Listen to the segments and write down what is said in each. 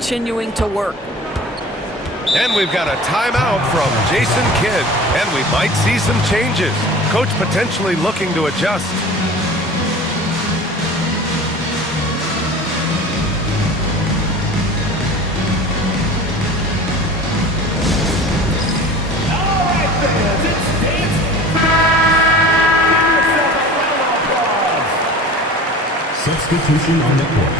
continuing to work. And we've got a timeout from Jason Kidd, and we might see some changes. Coach potentially looking to adjust. Substitution on the court.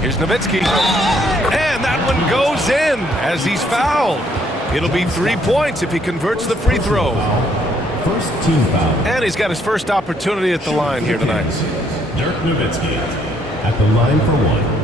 Here's Nowitzki. And that one goes in as he's fouled. It'll be 3 points if he converts the free throw. First team foul. And he's got his first opportunity at the line here tonight. Dirk Nowitzki at the line for one.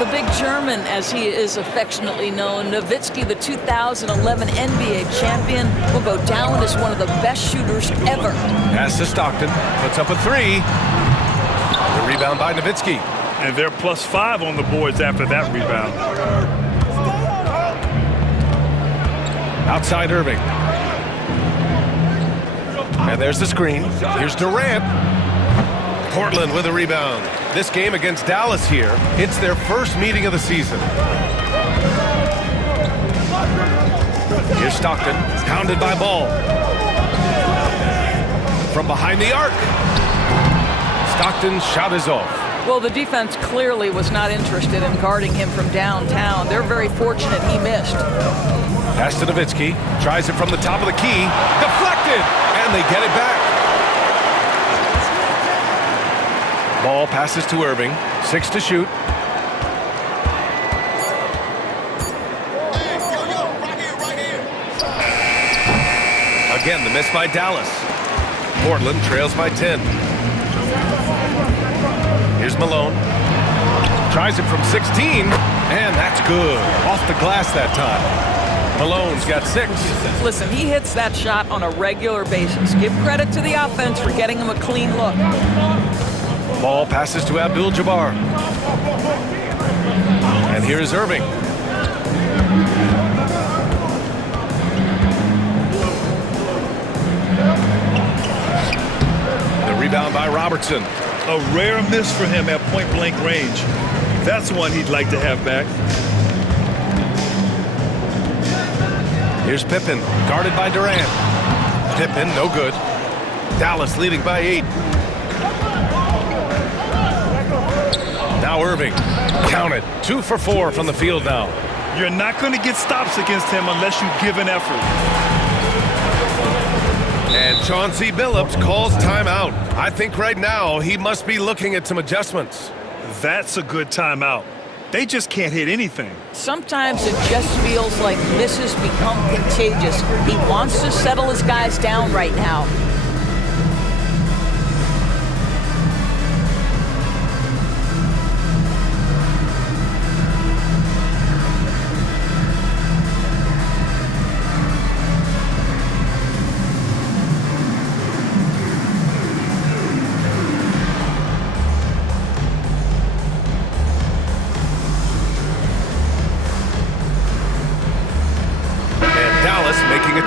The big German, as he is affectionately known, Nowitzki, the 2011 NBA champion, will go down as one of the best shooters ever. Pass to Stockton, puts up a three. The rebound by Nowitzki. And they're +5 on the boards after that rebound. Outside Irving. And there's the screen. Here's Durant. Portland with a rebound. This game against Dallas here, it's their first meeting of the season. Here's Stockton, pounded by Ball. From behind the arc. Stockton's shot is off. Well, the defense clearly was not interested in guarding him from downtown. They're very fortunate he missed. Pass to Nowitzki, tries it from the top of the key. Deflected, and they get it back. Ball passes to Irving. 6 to shoot. Again, the miss by Dallas. Portland trails by 10. Here's Malone. Tries it from 16, and that's good. Off the glass that time. Malone's got 6. Listen, he hits that shot on a regular basis. Give credit to the offense for getting him a clean look. Ball passes to Abdul-Jabbar. And here is Irving. The rebound by Robertson. A rare miss for him at point-blank range. That's one he'd like to have back. Here's Pippen, guarded by Durant. Pippen, no good. Dallas leading by 8. Now Irving, count it, 2 for 4 from the field now. You're not going to get stops against him unless you give an effort. And Chauncey Billups calls timeout. I think right now he must be looking at some adjustments. That's a good timeout. They just can't hit anything. Sometimes it just feels like misses become contagious. He wants to settle his guys down right now.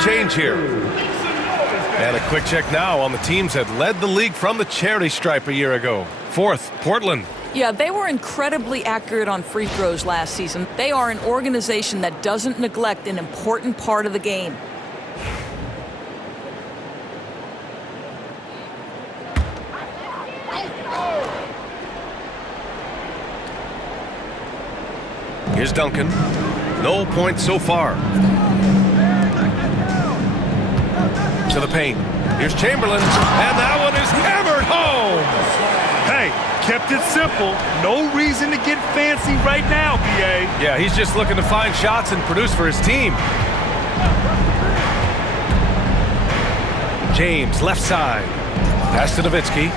Change here. And a quick check now on the teams that led the league from the charity stripe a year ago. 4th, Portland. Yeah, they were incredibly accurate on free throws last season. They are an organization that doesn't neglect an important part of the game. Here's Duncan. No points so far. To the paint. Here's Chamberlain, and that one is hammered home. Hey, kept it simple. No reason to get fancy right now, BA. Yeah, he's just looking to find shots and produce for his team. James, left side. Pass to Nowitzki.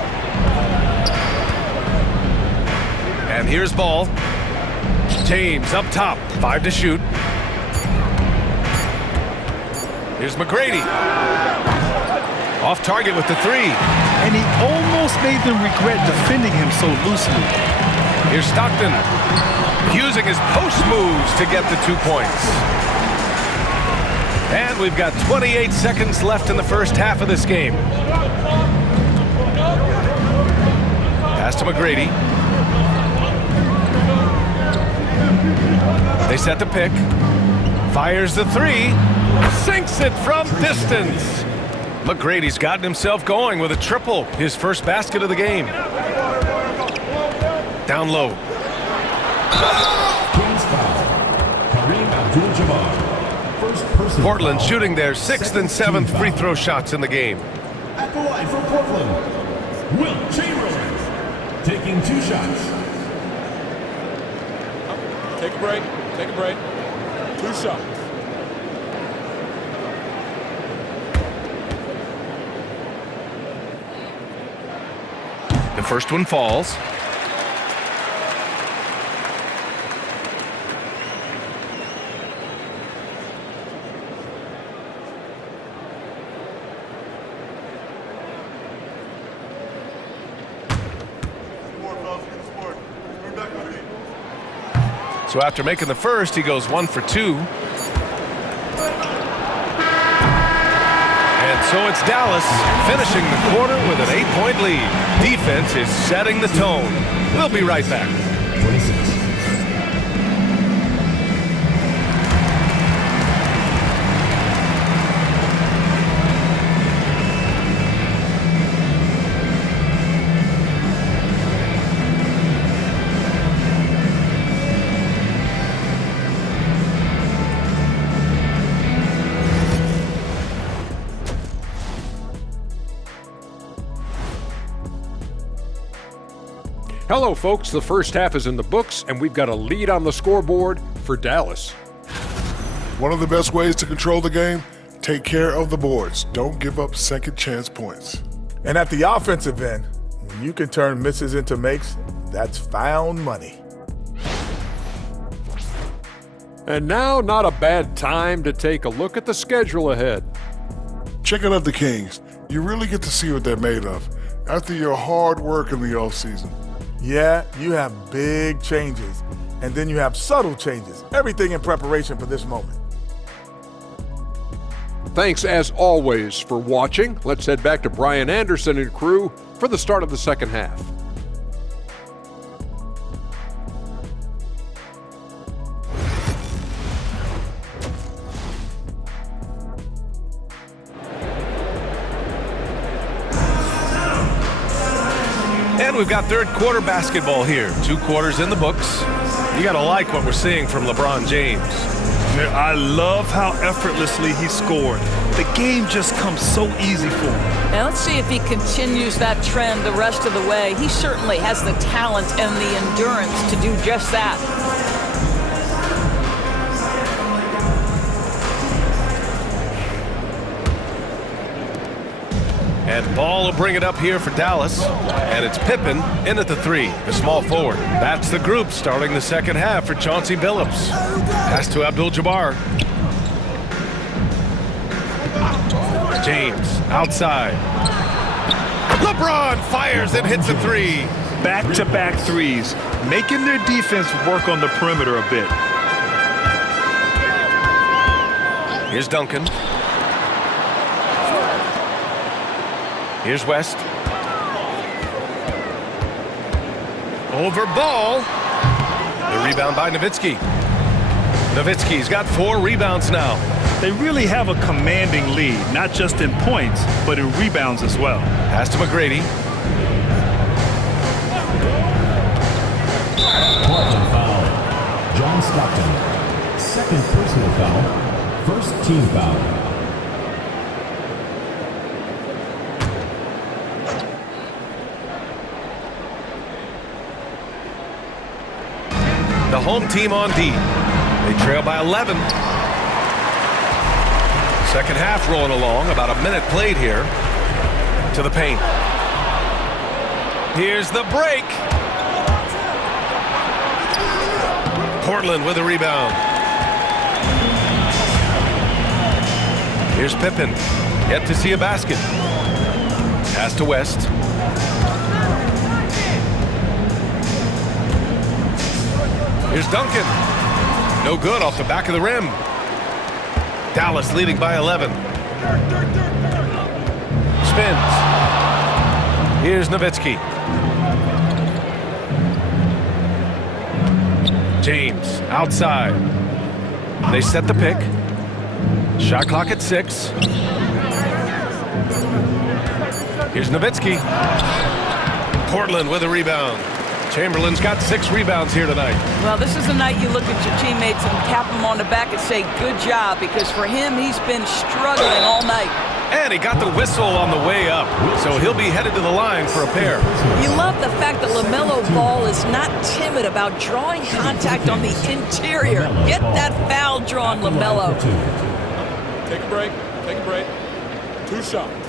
And here's ball. James up top. 5 to shoot. Here's McGrady. Off target with the 3. And he almost made them regret defending him so loosely. Here's Stockton. Using his post moves to get the 2 points. And we've got 28 seconds left in the first half of this game. Pass to McGrady. They set the pick. Fires the 3. Sinks it from distance. McGrady's gotten himself going with a triple. His first basket of the game. Down low. Kings foul. Kareem Abdul-Jabbar. First personal Portland foul. shooting their 6th and 7th Team free foul. throw shots in the game. At the line for Portland, Wilt Chamberlain. Taking 2 shots. Take a break. Take a break. 2 shots. The first one falls. So after making the first, he goes 1 for 2. And so it's Dallas finishing the quarter with an 8-point lead. Defense is setting the tone. We'll be right back. 26. Hello, folks. The first half is in the books, and we've got a lead on the scoreboard for Dallas. One of the best ways to control the game, take care of the boards. Don't give up second chance points. And at the offensive end, when you can turn misses into makes, that's found money. And now, not a bad time to take a look at the schedule ahead. Checking out the Kings, you really get to see what they're made of after your hard work in the offseason. Yeah, you have big changes, and then you have subtle changes. Everything in preparation for this moment. Thanks, as always, for watching. Let's head back to Brian Anderson and crew for the start of the second half. And we've got third quarter basketball here. 2 quarters in the books. You got to like what we're seeing from LeBron James. I love how effortlessly he scored. The game just comes so easy for him. Now let's see if he continues that trend the rest of the way. He certainly has the talent and the endurance to do just that. And Ball will bring it up here for Dallas. And it's Pippen in at the 3, the small forward. That's the group starting the second half for Chauncey Billups. Pass to Abdul-Jabbar. James outside. LeBron fires and hits a 3. Back-to-back threes, making their defense work on the perimeter a bit. Here's Duncan. Here's West. Over Ball. The rebound by Nowitzki. Nowitzki's got 4 rebounds now. They really have a commanding lead, not just in points, but in rebounds as well. Pass to McGrady. Portland foul. John Stockton. Second personal foul. First team foul. The home team on D. They trail by 11. Second half rolling along, about a minute played here. To the paint. Here's the break. Portland with a rebound. Here's Pippen. Yet to see a basket. Pass to West. Here's Duncan. No good off the back of the rim. Dallas leading by 11. Spins. Here's Nowitzki. James outside. They set the pick. Shot clock at 6. Here's Nowitzki. Portland with a rebound. Chamberlain's got 6 rebounds here tonight. Well, this is the night you look at your teammates and tap them on the back and say, good job, because for him, he's been struggling all night. And he got the whistle on the way up, so he'll be headed to the line for a pair. You love the fact that LaMelo Ball is not timid about drawing contact on the interior. Get that foul drawn, LaMelo. Take a break. Take a break. 2 shots.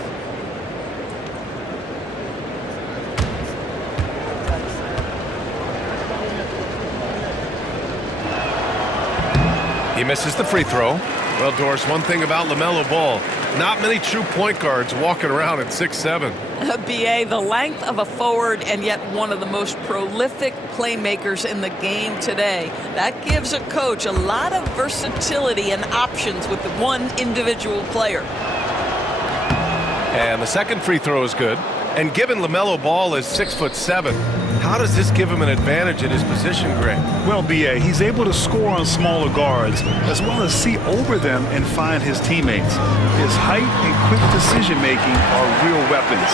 He misses the free throw. Well, Doris, one thing about LaMelo Ball, not many true point guards walking around at 6'7". BA, the length of a forward and yet one of the most prolific playmakers in the game today. That gives a coach a lot of versatility and options with one individual player. And the second free throw is good. And given LaMelo Ball is 6'7", how does this give him an advantage in his position, Greg? Well, BA, he's able to score on smaller guards as well as see over them and find his teammates. His height and quick decision-making are real weapons.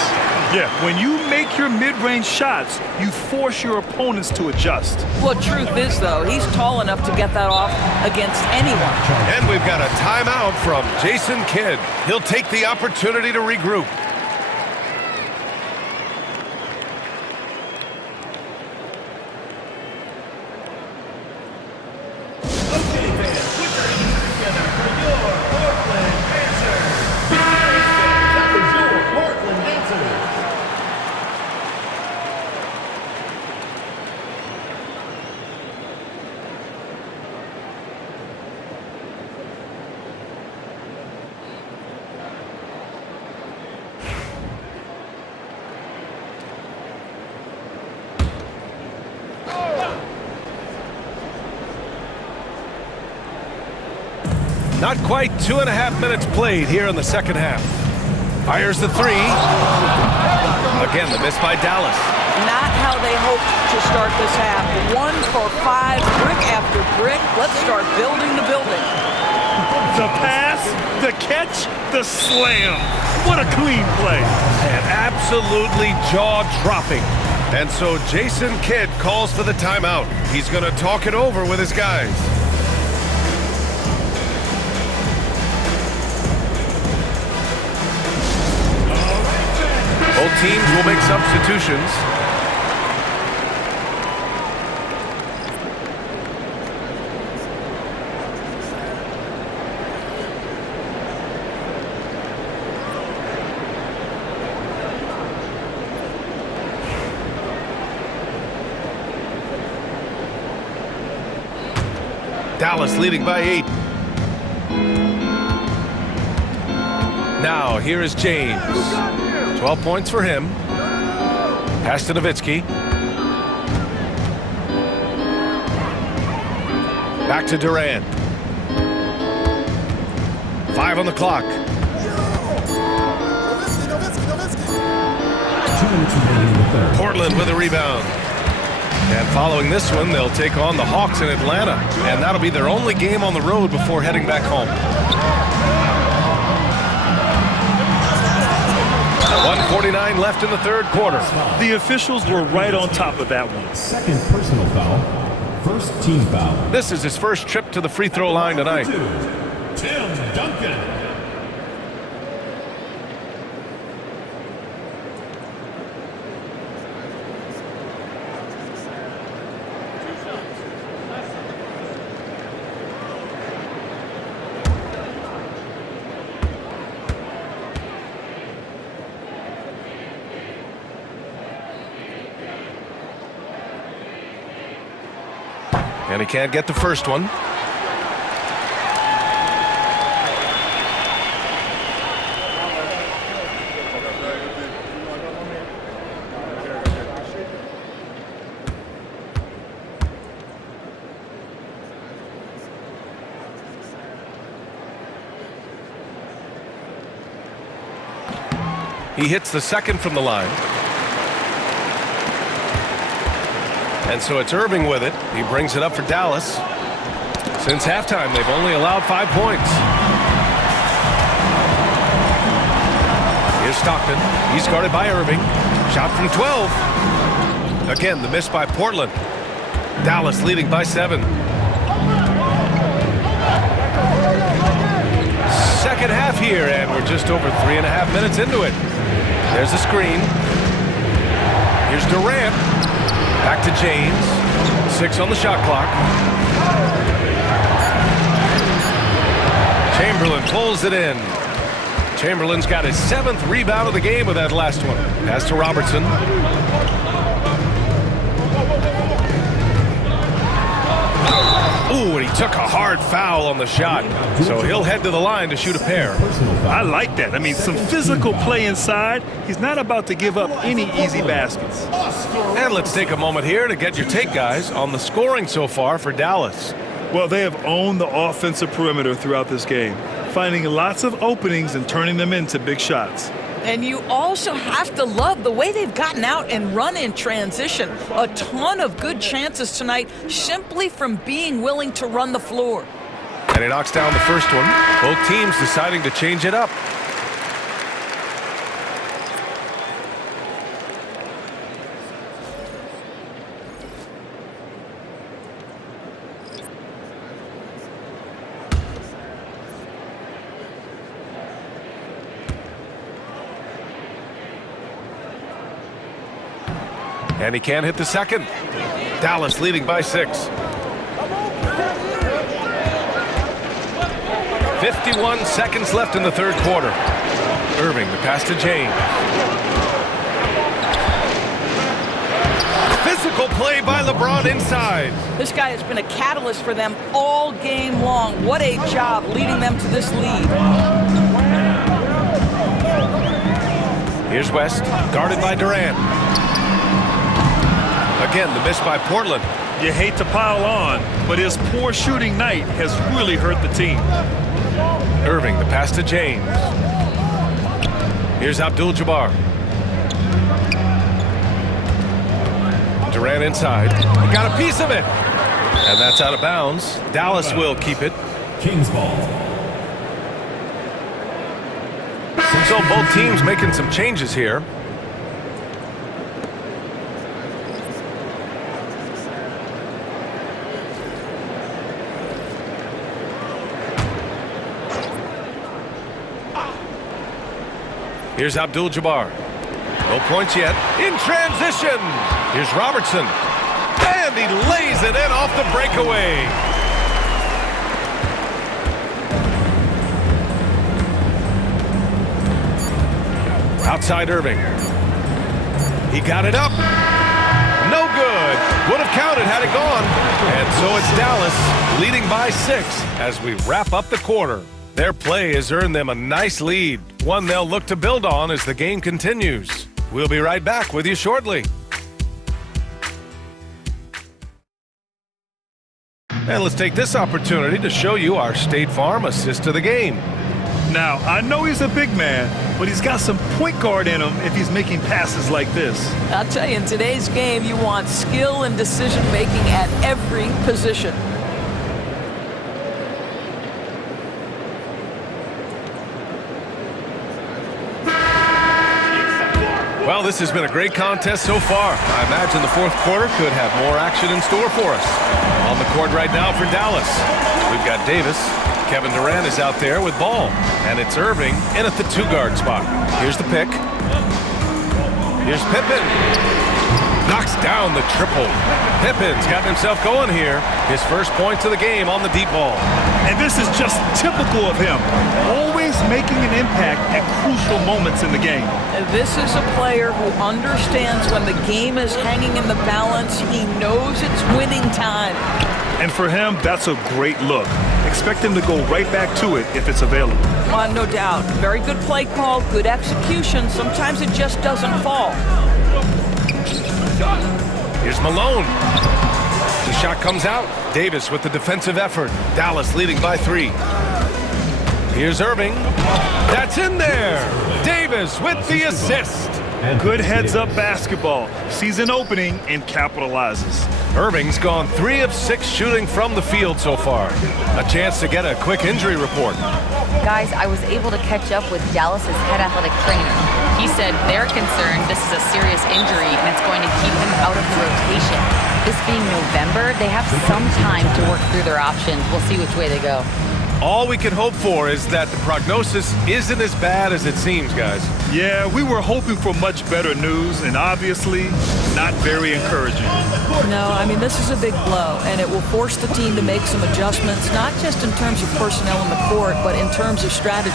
Yeah, when you make your mid-range shots, you force your opponents to adjust. Well, truth is, though, he's tall enough to get that off against anyone. And we've got a timeout from Jason Kidd. He'll take the opportunity to regroup. Not quite 2.5 minutes played here in the second half. Fires the 3. Again, the miss by Dallas. Not how they hoped to start this half. 1 for 5, brick after brick. Let's start building the building. The pass, the catch, the slam. What a clean play. And absolutely jaw-dropping. And so Jason Kidd calls for the timeout. He's going to talk it over with his guys. Both teams will make substitutions. Dallas leading by 8. Now, here is James. 12 points for him. Pass to Nowitzki. Back to Durant. 5 on the clock. 2 minutes remaining in the third. Portland with a rebound. And following this one, they'll take on the Hawks in Atlanta. And that'll be their only game on the road before heading back home. 1:49 left in the third quarter. The officials were right on top of that one. Second personal foul. First team foul. This is his first trip to the free throw line tonight. Tim Duncan. And he can't get the first one. He hits the second from the line. And so it's Irving with it. He brings it up for Dallas. Since halftime, they've only allowed 5 points. Here's Stockton. He's guarded by Irving. Shot from 12. Again, the miss by Portland. Dallas leading by 7. Second half here, and we're just over 3.5 minutes into it. There's a screen. Here's Durant. Back to James. 6 on the shot clock. Chamberlain pulls it in. Chamberlain's got his 7th rebound of the game with that last one. Pass to Robertson. Ooh, and he took a hard foul on the shot. So he'll head to the line to shoot a pair. I like that. I mean, some physical play inside. He's not about to give up any easy baskets. And let's take a moment here to get your take, guys, on the scoring so far for Dallas. Well, they have owned the offensive perimeter throughout this game, finding lots of openings and turning them into big shots. And you also have to love the way they've gotten out and run in transition. A ton of good chances tonight simply from being willing to run the floor. And he knocks down the first one. Both teams deciding to change it up. And he can't hit the second. Dallas leading by 6. 51 seconds left in the third quarter. Irving, the pass to James. Physical play by LeBron inside. This guy has been a catalyst for them all game long. What a job leading them to this lead. Here's West, guarded by Durant. Again, the miss by Portland. You hate to pile on, but his poor shooting night has really hurt the team. Irving, the pass to James. Here's Abdul-Jabbar. Durant inside. He got a piece of it. And that's out of bounds. Dallas will keep it. Kings ball. So both teams making some changes here. Here's Abdul-Jabbar. No points yet. In transition. Here's Robertson. And he lays it in off the breakaway. Outside Irving. He got it up. No good. Would have counted had it gone. And so it's Dallas leading by 6 as we wrap up the quarter. Their play has earned them a nice lead, one they'll look to build on as the game continues. We'll be right back with you shortly. And let's take this opportunity to show you our State Farm assist to the game. Now, I know he's a big man, but he's got some point guard in him if he's making passes like this. I'll tell you, in today's game, you want skill and decision-making at every position. Well, this has been a great contest so far. I imagine the fourth quarter could have more action in store for us. On the court right now for Dallas, we've got Davis. Kevin Durant is out there with ball. And it's Irving in at the 2-guard spot. Here's the pick. Here's Pippen. Knocks down the triple. Pippen's got himself going here. His first points of the game on the deep ball. And this is just typical of him. Always making an impact at crucial moments in the game. And this is a player who understands when the game is hanging in the balance. He knows it's winning time. And for him, that's a great look. Expect him to go right back to it if it's available. No doubt. Very good play call, good execution. Sometimes it just doesn't fall. Here's Malone. The shot comes out. Davis with the defensive effort. Dallas leading by 3. Here's Irving. That's in there. Davis with the assist. Good heads-up basketball. Sees an opening and capitalizes. Irving's gone 3 of 6 shooting from the field so far. A chance to get a quick injury report. Guys, I was able to catch up with Dallas's head athletic trainer. He said they're concerned this is a serious injury and it's going to keep him out of the rotation. This being November, they have some time to work through their options. We'll see which way they go. All we can hope for is that the prognosis isn't as bad as it seems, guys. Yeah, we were hoping for much better news, and obviously not very encouraging. No, I mean, this is a big blow, and it will force the team to make some adjustments, not just in terms of personnel in the court, but in terms of strategy.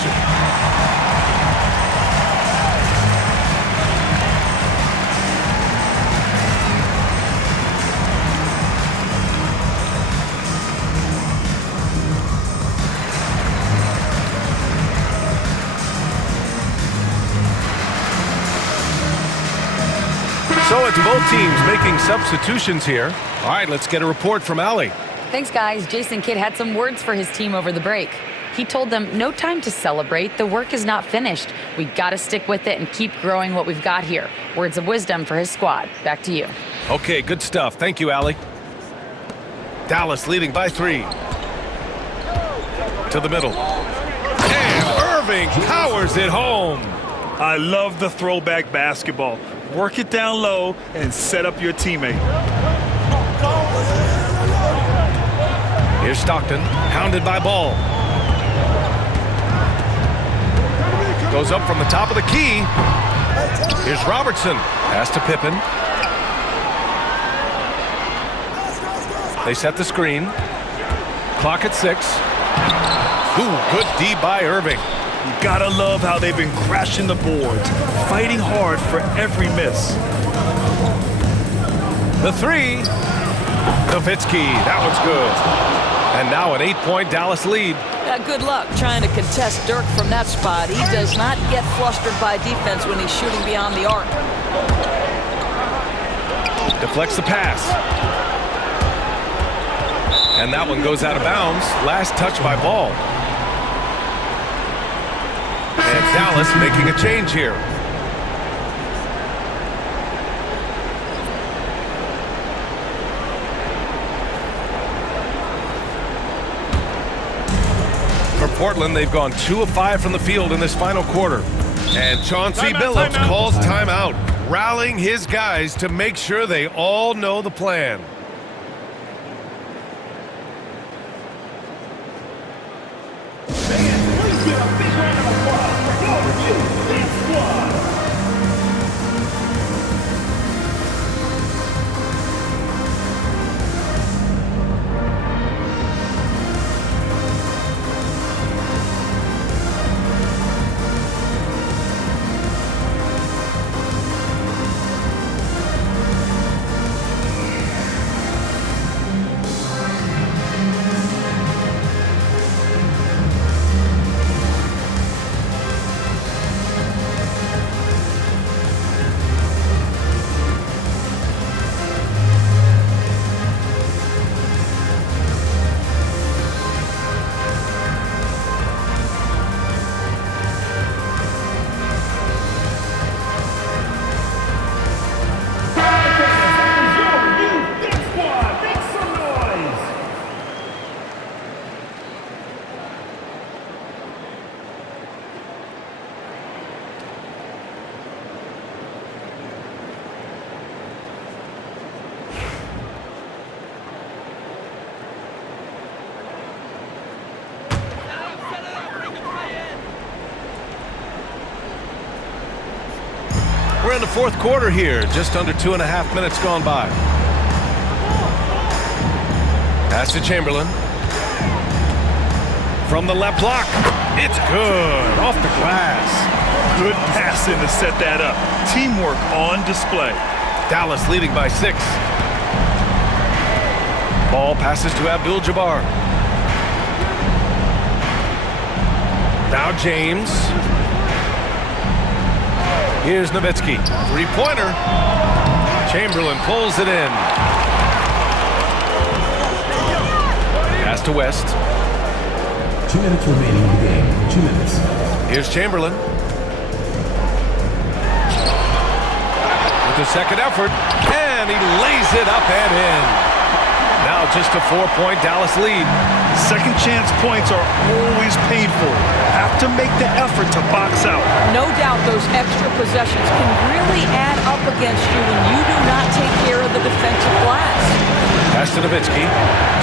So it's both teams making substitutions here. All right, let's get a report from Allie. Thanks, guys. Jason Kidd had some words for his team over the break. He told them, no time to celebrate. The work is not finished. We got to stick with it and keep growing what we've got here. Words of wisdom for his squad. Back to you. Okay, good stuff. Thank you, Allie. Dallas leading by 3. To the middle. And Irving powers it home. I love the throwback basketball. Work it down low and set up your teammate. Here's Stockton, hounded by Ball. Goes up from the top of the key. Here's Robertson, pass to Pippen. They set the screen. Clock at 6. Ooh, good D by Irving. You gotta love how they've been crashing the boards, fighting hard for every miss. The 3. Nowitzki, that one's good. And now an 8-point Dallas lead. Good luck trying to contest Dirk from that spot. He does not get flustered by defense when he's shooting beyond the arc. Deflects the pass. And that one goes out of bounds. Last touch by Ball. And Dallas making a change here. For Portland, they've gone 2 of 5 from the field in this final quarter. And Chauncey Billups calls timeout, rallying his guys to make sure they all know the plan. We're in the fourth quarter here, just under 2.5 minutes gone by. Pass to Chamberlain. From the left block, it's good, off the glass. Good passing to set that up. Teamwork on display. Dallas leading by 6. Ball passes to Abdul-Jabbar. Now James. Here's Nowitzki. Three-pointer. Chamberlain pulls it in. Pass to West. 2 minutes remaining in the game. 2 minutes. Here's Chamberlain. With the second effort, and he lays it up and in. Now just a 4-point Dallas lead. Second chance points are always painful. Have to make the effort to box out. No doubt those extra possessions can really add up against you when you do not take care of the defensive glass. Pass to Nowitzki.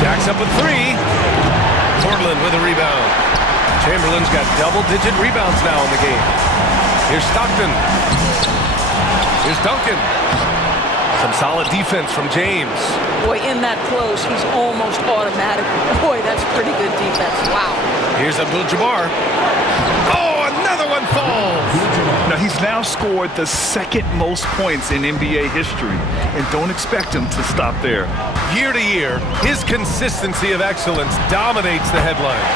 Jacks up a three. Portland with a rebound. Chamberlain's got double-digit rebounds now in the game. Here's Stockton. Here's Duncan. Some solid defense from James. Boy, in that close, he's almost automatic. Boy, that's pretty good defense. Wow. Here's Abdul-Jabbar. Oh, another one falls. Now, he's now scored the second most points in NBA history, and don't expect him to stop there. Year to year, his consistency of excellence dominates the headlines.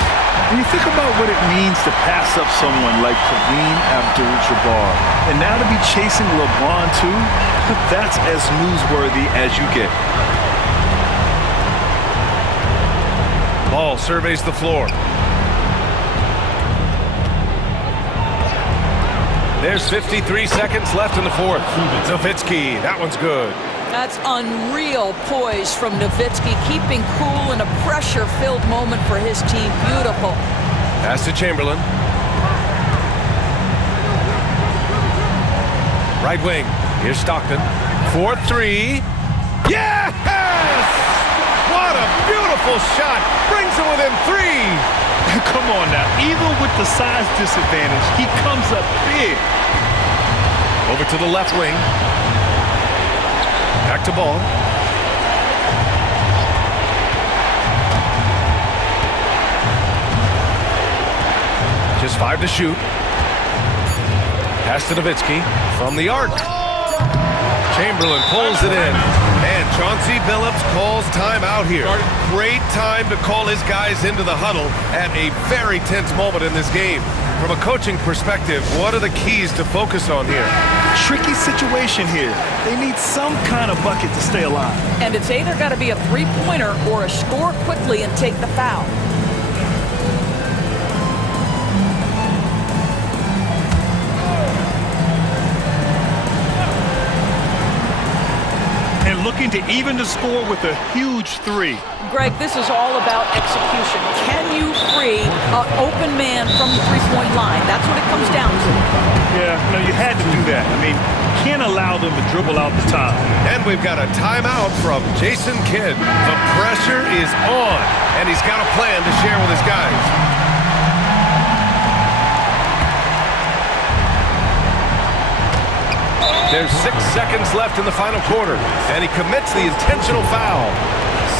When you think about what it means to pass up someone like Kareem Abdul-Jabbar, and now to be chasing LeBron too, that's as newsworthy as you get. Ball surveys the floor. There's 53 seconds left in the fourth. Nowitzki, that one's good. That's unreal poise from Nowitzki, keeping cool in a pressure-filled moment for his team. Beautiful. Pass to Chamberlain. Right wing. Here's Stockton. 4-3. Yes! What a beautiful shot. Brings it within 3. Come on now. Even with the size disadvantage, he comes up big. Over to the left wing. Back to Ball. Just 5 to shoot. Pass to Nowitzki from the arc. Chamberlain pulls it in. And Chauncey Billups calls timeout here. Great time to call his guys into the huddle at a very tense moment in this game. From a coaching perspective, what are the keys to focus on here? Tricky situation here. They need some kind of bucket to stay alive. And it's either got to be a three-pointer or a score quickly and take the foul. And looking to even the score with a huge three. Greg, this is all about execution. Can you free an open man from the three-point line? That's what it comes down to. Yeah, no, you had to do that. I mean, can't allow them to dribble out the top. And we've got a timeout from Jason Kidd. The pressure is on, and he's got a plan to share with his guys. There's 6 seconds left in the final quarter, and he commits the intentional foul.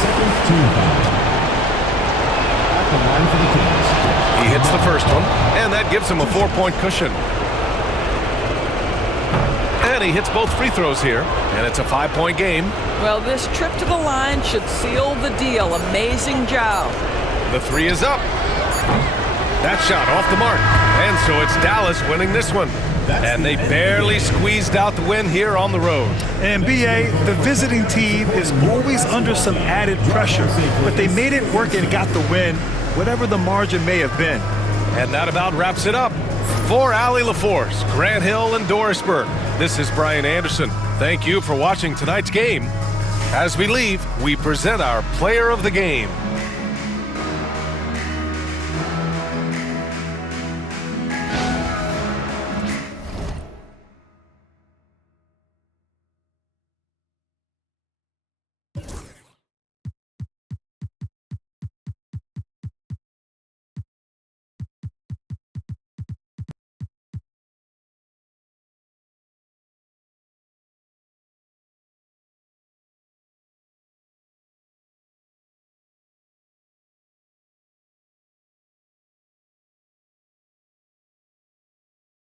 Second team foul. At the line for the Kings. He hits the first one, and that gives him a 4-point cushion. And he hits both free throws here, and it's a 5-point game. Well, this trip to the line should seal the deal. Amazing job. The three is up. That shot off the mark. And so it's Dallas winning this one. And they barely squeezed out the win here on the road. And BA, the visiting team is always under some added pressure, but they made it work and got the win, whatever the margin may have been. And that about wraps it up. For Allie LaForce, Grant Hill, and Dorisburg, this is Brian Anderson. Thank you for watching tonight's game. As we leave, we present our player of the game.